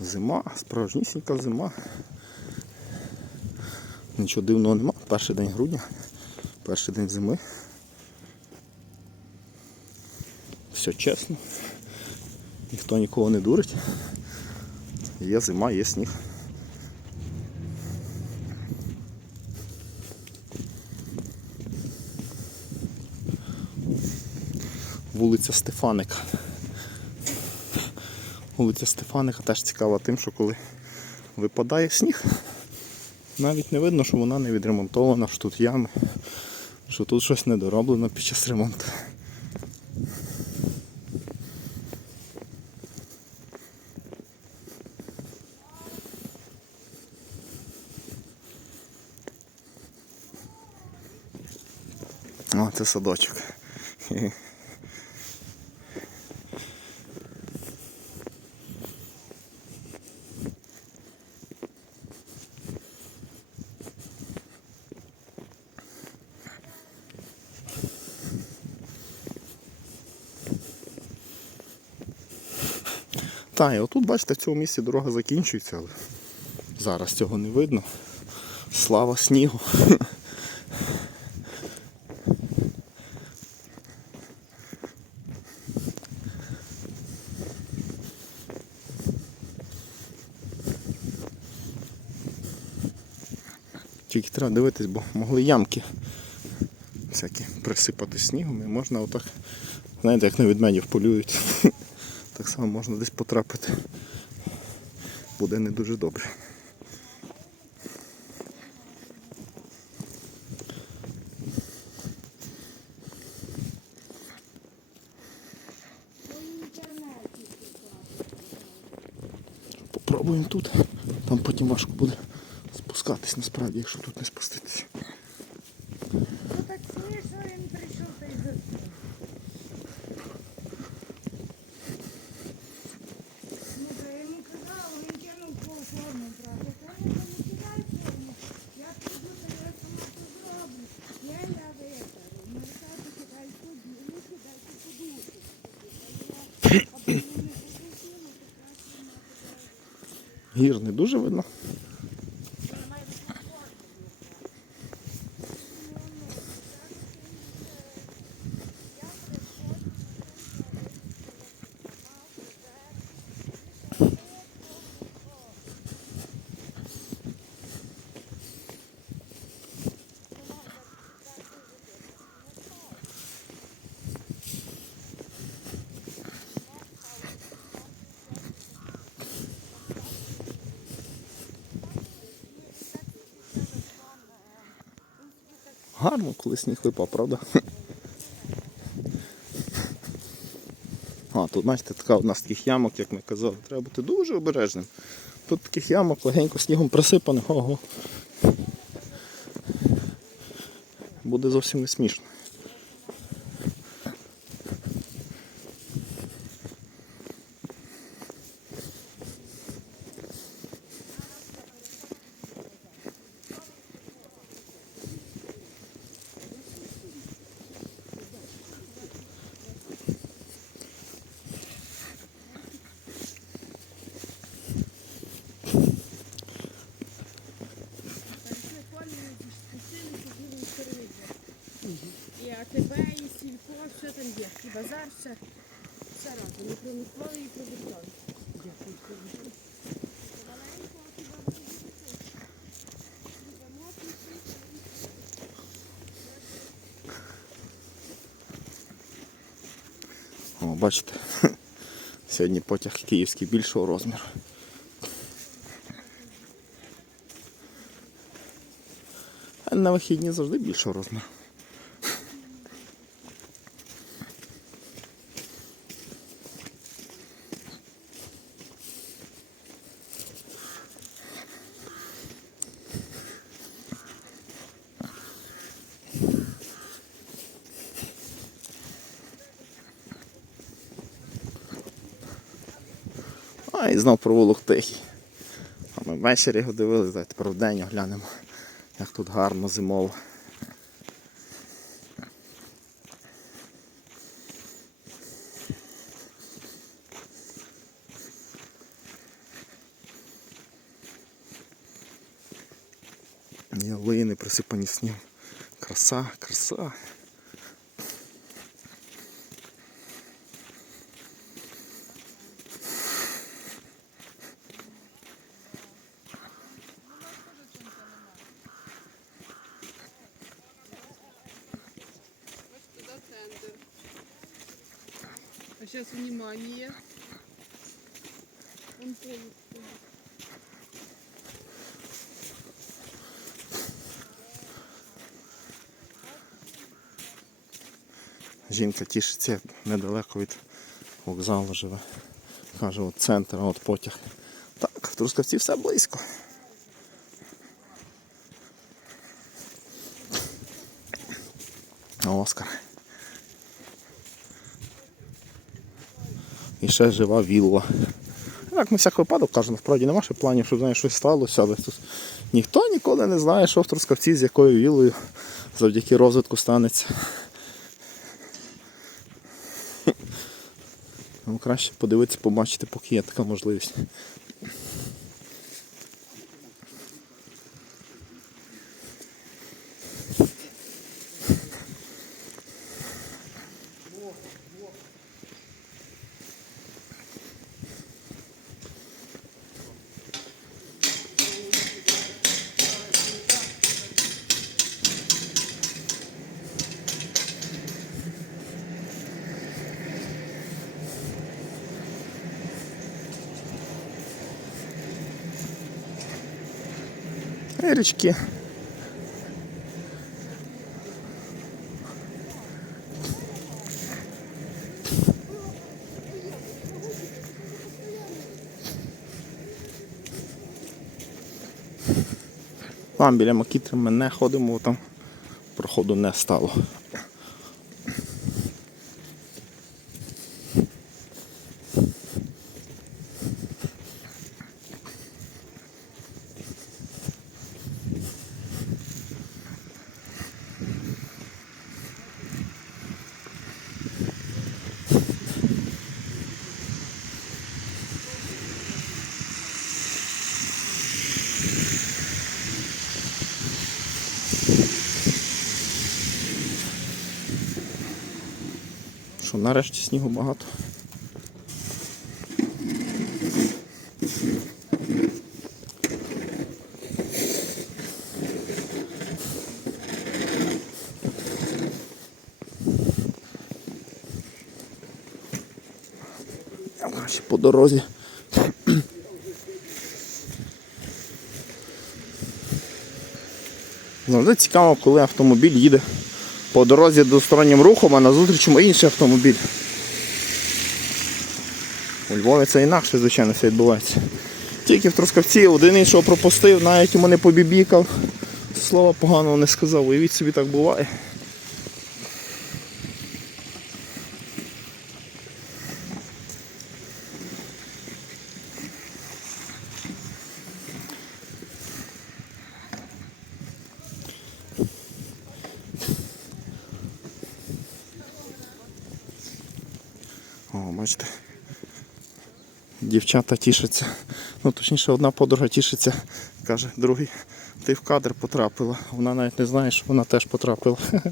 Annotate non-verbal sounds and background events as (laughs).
Зима, справжнісінька зима. Нічого дивного нема. Перший день грудня, перший день зими. Все чесно. Ніхто нікого не дурить. Є зима, є сніг. Вулиця Стефаника. Вулиця Стефаника теж цікава тим, що коли випадає сніг, навіть не видно, що вона не відремонтована, що тут ями, що тут щось недороблено під час ремонту. О, це садочок. (laughs) Та, отут, бачите, в цьому місці дорога закінчується, але зараз цього не видно. Слава снігу. Тільки треба дивитись, бо могли ямки всякі присипати снігом і можна отак, знаєте, як на ведмедів полюють. Так само можна десь потрапити. Буде не дуже добре. Попробуємо тут. Там потім важко буде спускатись насправді, якщо тут не спуститися. Гір не дуже видно. Гарно, коли сніг випав, правда? А, тут бачите, така одна з таких ямок, як ми казали, треба бути дуже обережним. Тут таких ямок легенько снігом присипаних, ого. Буде зовсім не смішно. І сільпо, все там є. І базар, все. Все разом. І промисловий, і? Йдемо. О, бачите, (laughs) сьогодні потяг київський більшого розміру. А на вихідні завжди більшого розміру. А і знов провулок тихий. А Ми ввечері його дивилися, давайте про день оглянемо, як тут гарно зимово. Ялини присипані снігом. Краса, краса. Сейчас внимание. Он поезд. Жінка тішиться недалеко від вокзалу живе. Каже, от центр, от потяг. Так, в Трускавці все близько. Оскар. І ще жива вілла. Так, на всяк випадок кажу, насправді нема ще планів, щоб знаєш, щось сталося, але тут ніхто ніколи не знає, що в Трускавці з якою вілою завдяки розвитку станеться. Тому краще подивитися, побачити, поки є така можливість. І. Там біля макітри ми не ходимо, там проходу не стало. Що нарешті снігу багато. Ще по дорозі. Завжди цікаво, коли автомобіль їде по дорозі двостороннім рухом, а назустріч йому інший автомобіль. У Львові це інакше, звичайно, все відбувається. Тільки в Трускавці один іншого пропустив, навіть йому не побібікав. Слова поганого не сказав. Уявіть собі так буває. Бачите. Дівчата тішаться. Ну, точніше, одна подруга тішиться, каже, другий, ти в кадр потрапила. Вона навіть не знає, що вона теж потрапила. (laughs)